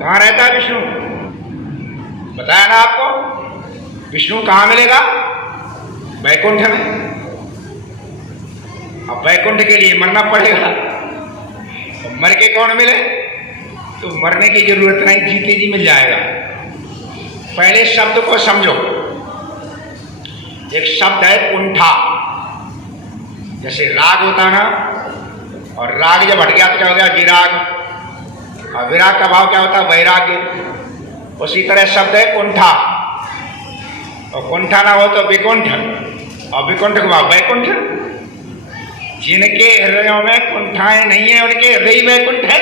कहाँ रहता है विष्णु? बताया ना आपको, विष्णु कहाँ मिलेगा? वैकुंठ में। अब वैकुंठ के लिए मरना पड़ेगा, तो मर के कौन मिले? तो मरने की जरूरत नहीं, जीते जी मिल जाएगा। पहले शब्द को समझो। एक शब्द है कुंठा, जैसे राग होता ना, और राग जब हट गया तो क्या हो गया? विराग। और विराग का भाव क्या होता है? वैराग्य। उसी तरह शब्द है कुंठा, और कुंठा ना हो तो विकुंठ, और विकुंठ का भाव वैकुंठ। जिनके हृदयों में कुंठाएं नहीं है उनके हृदय वैकुंठ है।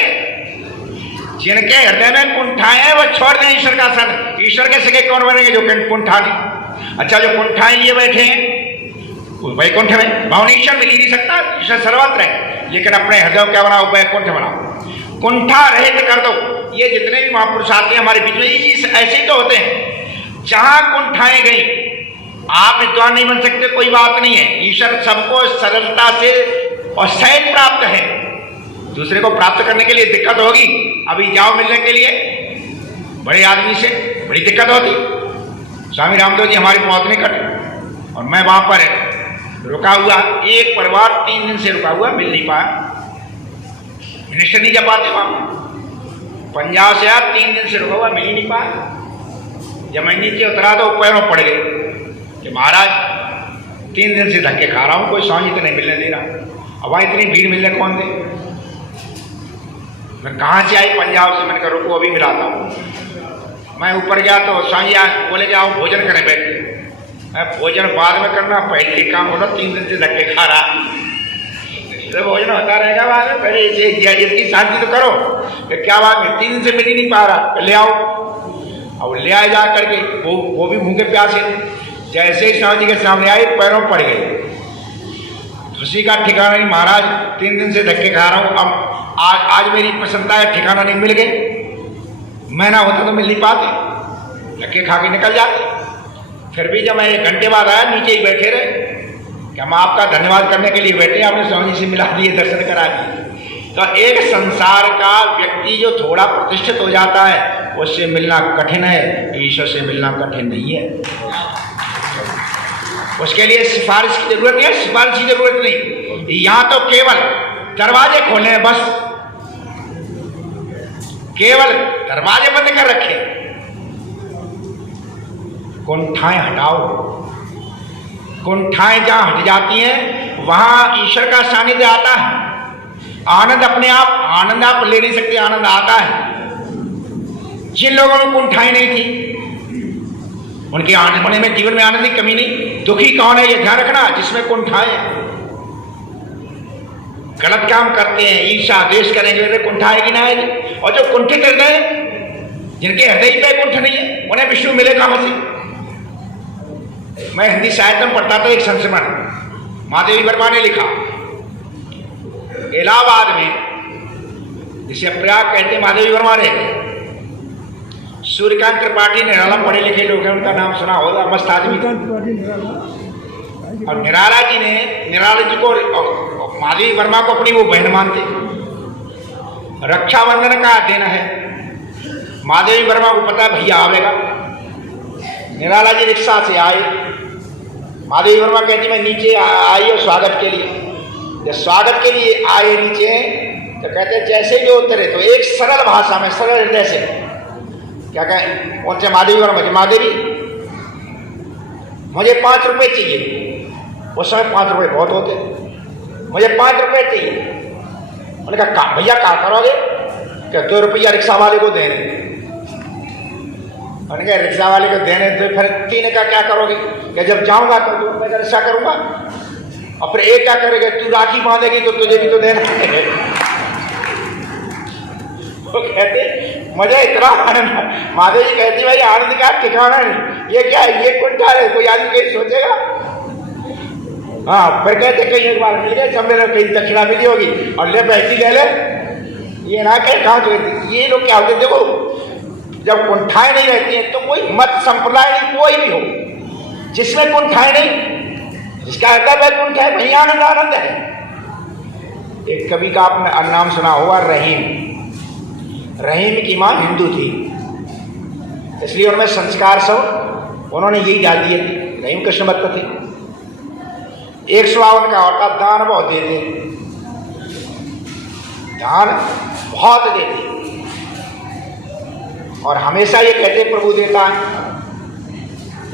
जिनके हृदय में कुंठाएं हैं वो छोड़ दें ईश्वर का सन। ईश्वर के सगे कौन बनेंगे? जो कुंठा नहीं। अच्छा, जो कुंठाएं लिए बैठे हैं वैकुंठ में, भावना ईश्वर मिल ही नहीं सकता। ईश्वर सर्वत्र है, लेकिन अपने हृदय क्या बनाओ? वैकुंठ बनाओ। कुंठा रहित कर दो। ये जितने भी महापुरुष आते हैं हमारे बीच में, ये ऐसे ही तो होते हैं। जहां कुंठाएं गई, आप विद्वान नहीं बन सकते, कोई बात नहीं है। ईश्वर सबको सरलता से और सहज प्राप्त है। दूसरे को प्राप्त करने के लिए दिक्कत होगी। अभी जाओ मिलने के लिए बड़े आदमी से, बड़ी दिक्कत होती। स्वामी रामदेव जी हमारी पहुंच नहीं कटे, और मैं वहां पर रुका हुआ, एक परिवार 3 दिन से रुका हुआ, मिल नहीं पाया। मिनिस्टर नहीं जा पाते वहां, पंजाब से यार 3 दिन से रुका हुआ, मिल ही नहीं पाया। जब मैं नीचे उतरा तो पैरों पड़ गए कि महाराज 3 दिन से धक्के खा रहा हूं, कोई स्वामी तो नहीं मिलने दे रहा। अब वहां इतनी भीड़ मिलने कौन दे? मैं कहाँ से आई? पंजाब से। मैंने कहा रुको अभी मिलाता हूँ। मैं ऊपर गया तो स्वामी बोले कि आओ भोजन करें बैठ के। मैं भोजन बाद में करना, पहले काम होना। 3 दिन से धक्के खा रहा, तो भोजन होता रहेगा बाद में। पहले इसकी शांति तो करो। तो क्या बात है, 3 दिन से मिल ही नहीं पा रहा, ले आओ। अब ले आए जा करके, वो भी भूखे प्यासे। जैसे ही स्वामी जी के सामने आए, पैरों पड़ गए। खुशी का ठिकाना नहीं, महाराज 3 दिन से धक्के खा रहा हूँ। अब आज मेरी प्रसन्नता है, ठिकाना नहीं मिल गए। मैं ना होता तो मिल नहीं पाते, धक्के खा के निकल जाते। फिर भी जब मैं 1 घंटे बाद आया, नीचे ही बैठे रहे कि हम आपका धन्यवाद करने के लिए बैठे, आपने स्वामी जी से मिला दिए, दर्शन करा दिए। तो एक संसार का व्यक्ति जो थोड़ा प्रतिष्ठित हो जाता है, उससे मिलना कठिन है, ईश्वर से मिलना कठिन नहीं है। उसके लिए सिफारिश की जरूरत नहीं है, सिफारिश की जरूरत नहीं। यहां तो केवल दरवाजे खोले हैं, बस केवल दरवाजे बंद कर रखे। कुंठाएं हटाओ। कुंठाएं जहां हट जाती हैं, वहां ईश्वर का सानिध्य आता है। आनंद अपने आप, आनंद आप ले नहीं सकते, आनंद आता है। जिन लोगों में कुंठाएं नहीं थी, उनके आनंद होने में, जीवन में आनंद की कमी नहीं। दुखी कौन है ये ध्यान रखना, जिसमें कुंठाएं, गलत काम करते हैं, ईर्ष्या द्वेष करेंगे, कुंठाएगी ना आएगी। और जो कुंठित हृदय, जिनके हृदय पे कुंठ नहीं है, उन्हें विष्णु मिले कहां से? मैं हिंदी साहित्य में पढ़ता था, एक संस्मरण महादेवी वर्मा ने लिखा। इलाहाबाद में, जिसे प्रयाग कहते, महादेवी वर्मा रहे। सूर्यकांत त्रिपाठी निराला पढ़े लिखे लोग हैं, उनका नाम सुना होगा, मस्त आदमी। और निराला जी ने, निराला जी को, महादेवी वर्मा को अपनी वो बहन मानते। रक्षाबंधन का दिन है, महादेवी वर्मा को पता भैया आवेगा। निराला जी रिक्शा से आए, महादेवी वर्मा कहती मैं नीचे आई और स्वागत के लिए। जब स्वागत के लिए आए नीचे, तो कहते जैसे जो उतरे तो एक सरल भाषा में, सरल हृदय से क्या कहें, उनसे महादेवी वर्मा जी, महादेवी मुझे 5 रुपये चाहिए। उस समय 5 रुपये बहुत होते, मुझे 5 रुपये चाहिए। उन्होंने कहा भैया क्या करोगे? क्या 2 रुपया रिक्शा वाले को देने। उन्होंने कहा रिक्शा वाले को देने, तो फिर 3 का क्या करोगे? क्या जब जाऊंगा तो 2 रुपये का रिक्शा करूंगा। और फिर 1 क्या करेगा? तू राखी बांधेगी तो तुझे भी तो देना है। वो कहते मुझे इतना आनंद, माधव जी कहती भाई आनंद का ठिकाना नहीं, ये क्या है, ये कुंठा है, कोई आदमी कहीं सोचेगा। हाँ, फिर कहते कहीं एक बार मिल गए, सब मेरे कहीं दक्षिणा मिली होगी और ले बैठी ले ले, ये ना कहे कहाँ तो ये लोग क्या होते। देखो जब कुंठाएं नहीं रहती हैं तो कोई मत संप्रदाय नहीं, कोई भी हो जिसमें कुंठाएं नहीं, जिसका हृदय वैकुंठ है वही आनंद आनंद है। एक कवि का आपने नाम सुना होगा, रहीम। रहीम की माँ हिंदू थी, इसलिए उनमें संस्कार सब उन्होंने यही डाल दिए। रहीम कृष्ण भक्त थे, एक स्वभाव उनका होता दान बहुत देते, दान बहुत देते और हमेशा ये कहते प्रभु देता है।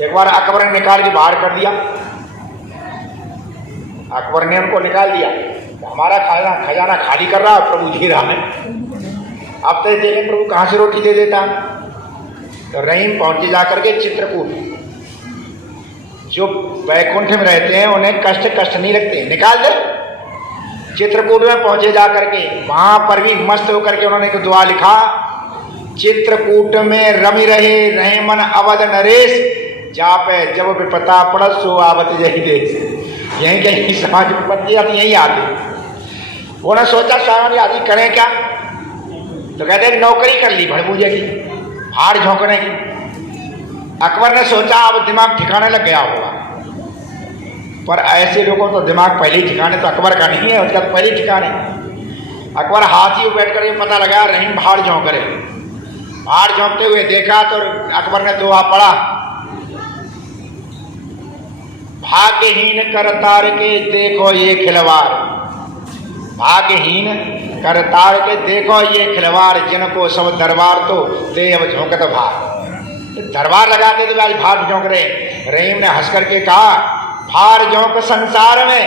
एक बार अकबर ने निकाल के बाहर कर दिया, अकबर ने उनको निकाल दिया, हमारा खजाना खाली कर रहा है, प्रभु दे रहा है, अब तो देखें प्रभु कहाँ से रोटी दे देता। तो रहीम पहुंचे जाकर के चित्रकूट, जो वैकुंठ में रहते हैं उन्हें कष्ट नहीं लगते, निकाल दे। चित्रकूट में पहुंचे जाकर के वहां पर भी मस्त होकर के उन्होंने एक दुआ लिखा, चित्रकूट में रमी रहे मन अवध नरेश, जापे जब विपता पड़त सो आवत जही देश। यहीं कहीं समाज विपत्ति आती यहीं आती। उन्होंने सोचा शायद आदि करें क्या, तो कहते हैं नौकरी कर ली भड़बूजे की, हाड़ झोंकने की। अकबर ने सोचा अब दिमाग ठिकाने लग गया होगा, पर ऐसे लोगों तो दिमाग पहले ही ठिकाने, तो अकबर का नहीं है, उसका तो पहले ठिकाने। अकबर हाथी में बैठ कर ये पता लगा रहीम हाड़ झोंक रहे, हाड़ झोंकते हुए देखा तो अकबर ने दोहा पढ़ा, भाग्यहीन करतार के देखो ये खिलवाड़, भाग्यहीन करतार के देखो ये खिलवाड़, जिनको सब दरबार तो दे अब झोंकत भार। दरबार लगाते थे आज भार झोंक रहे। रहीम ने हंस करके कहा, भार झोंक संसार में,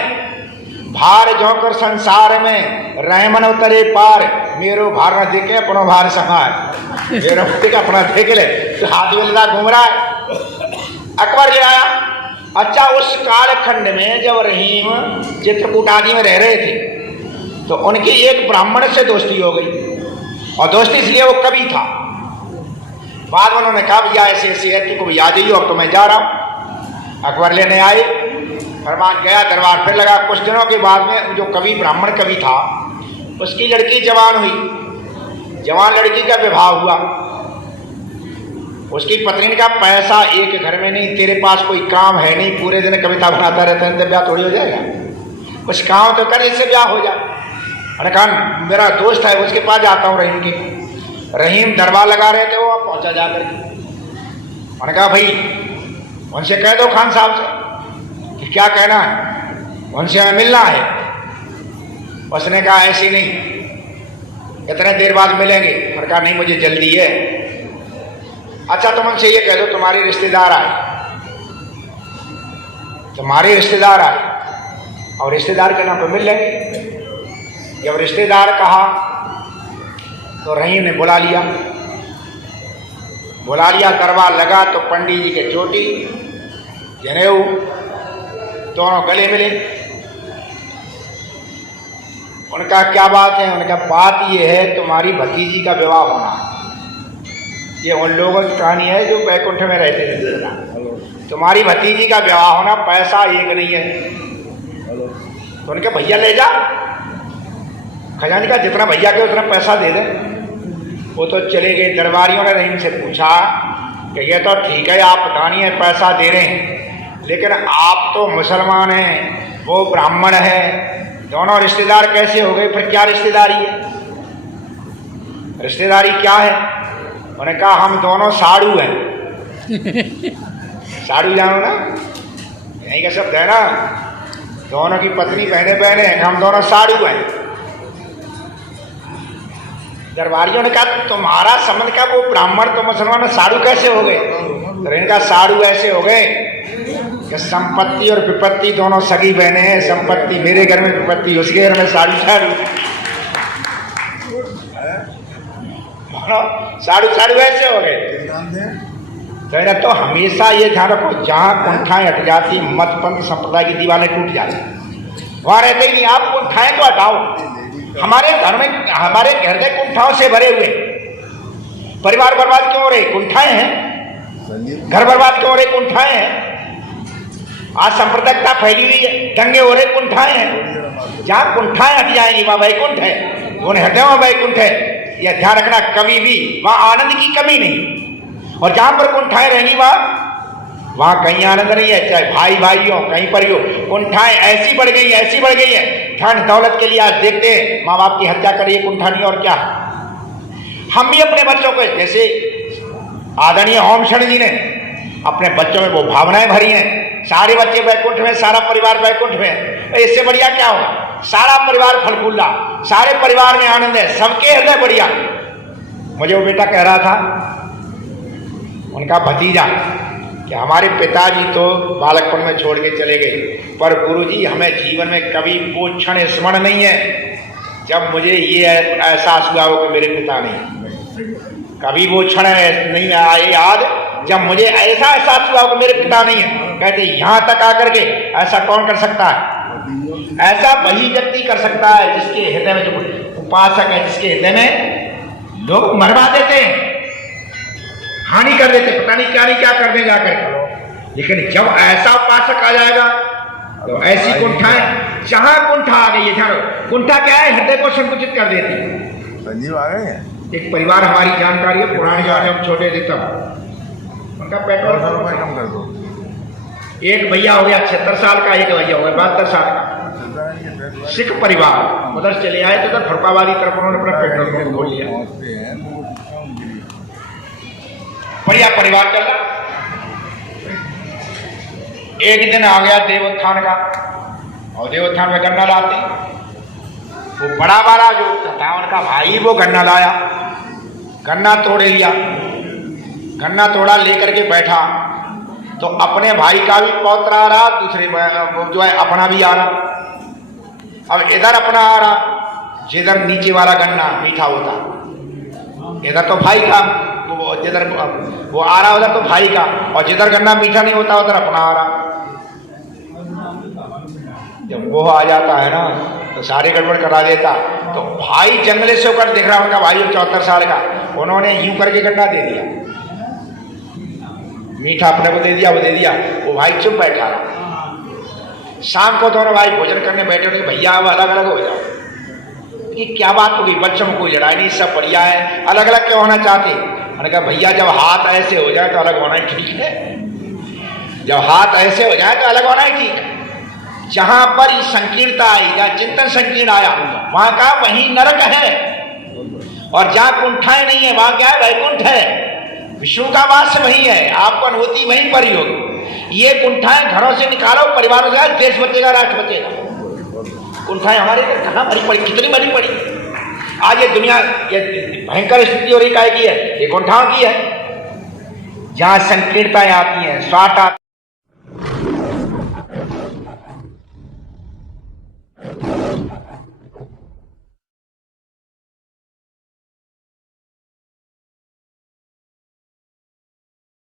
भार झोंक संसार में रहमन उतरे पार, मेरो भार न देखे अपनो भार संभार। मेरा देखे अपना देख ले, तो हाथ में घूम रहा है। अकबर ले आया। अच्छा, उस कालखंड में जब रहीम चित्रकूट आदि में रह रहे थे तो उनकी एक ब्राह्मण से दोस्ती हो गई, और दोस्ती इसलिए वो कवि था। बाद में उन्होंने कहा भैया ऐसे ऐसे है, तुमको याद ही हो, अब तो मैं जा रहा हूँ। अकबर लेने आए, फरमान गया, दरबार फिर लगा। कुछ दिनों के बाद में जो कवि ब्राह्मण कवि था उसकी लड़की जवान हुई, जवान लड़की का विवाह हुआ। उसकी पत्नी ने कहा पैसा एक घर में नहीं, तेरे पास कोई काम है नहीं, पूरे दिन कविता बनाता रहता है, तो ब्याह थोड़ी हो जाएगा, कुछ काम तो कर इससे ब्याह हो जाए। मैंने कहा मेरा दोस्त है उसके पास जाता हूँ रहीम के। रहीम दरबार लगा रहे थे, वो पहुंचा जाकर के। मैंने कहा भाई उनसे कह दो खान साहब से कि क्या कहना है, उनसे हमें मिलना है। उसने कहा ऐसी नहीं, इतने देर बाद मिलेंगे। मैंने कहा नहीं मुझे जल्दी है। अच्छा तुम उनसे ये कह दो तुम्हारे रिश्तेदार आए, तुम्हारे रिश्तेदार आए और रिश्तेदार के नाम पर मिल लेंगे। जब रिश्तेदार कहा तो रहीम ने बुला लिया, दरबार लगा तो पंडित जी के चोटी जनेऊ दोनों गले मिले। उनका क्या बात है, उनका बात ये है तुम्हारी भतीजी का विवाह होना। ये उन लोगों की कहानी है जो बैकुंठ में रहते थे। तुम्हारी भतीजी का विवाह होना, पैसा एक नहीं है। तो उनके भैया ले जा, खजाने का जितना भैया के उतना पैसा दे दे। वो तो चले गए। दरबारियों ने रहीम से पूछा कि ये तो ठीक है आप दानी है पैसा दे रहे हैं, लेकिन आप तो मुसलमान हैं, वो ब्राह्मण है, दोनों रिश्तेदार कैसे हो गए? फिर क्या रिश्तेदारी है? रिश्तेदारी क्या है? उन्होंने कहा हम दोनों साड़ू हैं। साड़ू जानो ना, यही का शब्द है ना, दोनों की पत्नी बहने बहने हैं, हम दोनों साड़ू हैं। दरबारियों ने कहा तुम्हारा संबंध क्या, वो ब्राह्मण तो मुसलमान साड़ू कैसे हो गए? तो इनका साड़ू ऐसे हो गए कि संपत्ति और विपत्ति दोनों सगी बहने हैं। संपत्ति मेरे घर में, विपत्ति उसके घर में, साड़ू साड़ू साड़ू ऐसे हो गए। तो हमेशा ये ध्यान रखो, जहाँ कुंठाएं हट जाती मत पंथ संप्रदाय की दीवारें टूट जाती, वहां रहते ही नहीं। आप कुंठाएं तो हटाओ, हमारे घर में हमारे हृदय कुंठाओं से भरे हुए, परिवार बर्बाद क्यों हो रहे? कुंठाएं हैं। घर बर्बाद क्यों हो रहे? कुंठाएं हैं। आज सांप्रदायिकता फैली हुई है, दंगे हो रहे, कुंठाएं हैं। जहां कुंठाएं हट जाएंगी वहां वैकुंठ है, उन हृदयों में वैकुंठ है। यह ध्यान रखना, कभी भी वहां आनंद की कमी नहीं। और जहां पर कुंठाएं रहेंगी वहां कहीं आनंद नहीं है, चाहे भाई भाई हो, कहीं पर ही हो। कुंठाएं ऐसी बढ़ गई, ऐसी बढ़ गई है, धन दौलत के लिए आज देखते हैं माँ बाप की हत्या करिए, कुंठा नहीं और क्या। हम भी अपने बच्चों को, जैसे आदरणीय ओम शरण जी ने अपने बच्चों में वो भावनाएं भरी हैं, सारे बच्चे वैकुंठ में, सारा परिवार वैकुंठ में, इससे बढ़िया क्या हो? सारा परिवार फलफूला, सारे परिवार में आनंद है, सबके हृदय बढ़िया। मुझे वो बेटा कह रहा था, उनका भतीजा, कि हमारे पिताजी तो बालकपन में छोड़ के चले गए, पर गुरुजी हमें जीवन में कभी वो क्षण स्मरण नहीं है जब मुझे ये एहसास हुआ हो कि मेरे पिता नहीं। कभी वो क्षण नहीं आए याद जब मुझे ऐसा एहसास हुआ हो कि मेरे पिता नहीं है। कहते यहां तक आकर के ऐसा कौन कर सकता है? ऐसा वही व्यक्ति कर सकता है जिसके हृदय में, जो उपासक है, जिसके हृदय में लोग मरवा देते हैं, हानि कर देते, पता नहीं क्या कर दे जाकर। लेकिन जब ऐसा उपासक आ जाएगा तो ऐसी कुंठाएं, जहां कुंठा आ गई है, जानो कुंठा क्या है? हृदय को संकुचित कर देती है। संजीव आ गए हैं। एक परिवार, हमारी जानकारी है, पुराने जमाने में छोटे थे तब, उनका पेट्रोल कम कर दो। एक भैया हो गया 76 साल का, एक भैया हो गया 72 साल का, सिख परिवार। उधर चले आए थे, उधर फरपाबादी तरफ उन्होंने अपना पेट्रोल पंप खोल लिया। बढ़िया परिवार चल रहा। एक दिन आ गया देवोत्थान का, और देवोत्थान में गन्ना लाते, वो बड़ा वाला जो था उनका भाई, वो गन्ना लाया, गन्ना तोड़े लिया, गन्ना तोड़ा लेकर के बैठा, तो अपने भाई का भी पौत्र आ रहा, दूसरे जो है अपना भी आ रहा। अब इधर अपना आ रहा, जिधर नीचे वाला गन्ना मीठा होता, इधर तो भाई का, जिधर वो आ रहा उधर तो भाई का, और जिधर गन्ना मीठा नहीं होता उधर अपना आ रहा। जब वो आ जाता है ना तो सारे गड़बड़ करा देता। तो भाई जंगले से होकर देख रहा, उनका भाई 74 साल का, उन्होंने यूं करके गन्ना दे दिया, मीठा अपने को दे दिया, वो दे दिया, वो भाई चुप बैठा रहा। शाम को दोनों भाई भोजन करने बैठे, उनके भैया अब अलग अलग हो जाओ, कि क्या बात होगी? बच्चों में कोई लड़ाई नहीं, सब बढ़िया है, अलग अलग क्यों होना चाहते? मैंने कहा भैया जब हाथ ऐसे हो जाए तो अलग होना ही ठीक है, जब हाथ ऐसे हो जाए तो अलग होना ही ठीक है। जहां पर संकीर्णता आई, जहां चिंतन संकीर्ण आया, वहां का वही नरक है, और जहां कुंठाएं नहीं है वहां क्या है? वैकुंठ है। विष्णु का वास वही है, आपको अनुभूति वहीं पर ही होगी। ये कुंठाएं घरों से निकालो, परिवारों से, देश बचेगा, राष्ट्र बचेगा। कुंठाएं हमारे इधर कहाँ भरी पड़ी, कितनी भरी पड़ी। आज ये दुनिया, ये भयंकर स्थिति हो रही काय की है? ये कुंठाओं की है। जहां संकीर्णताएं आती हैं, स्वार्थ आती है।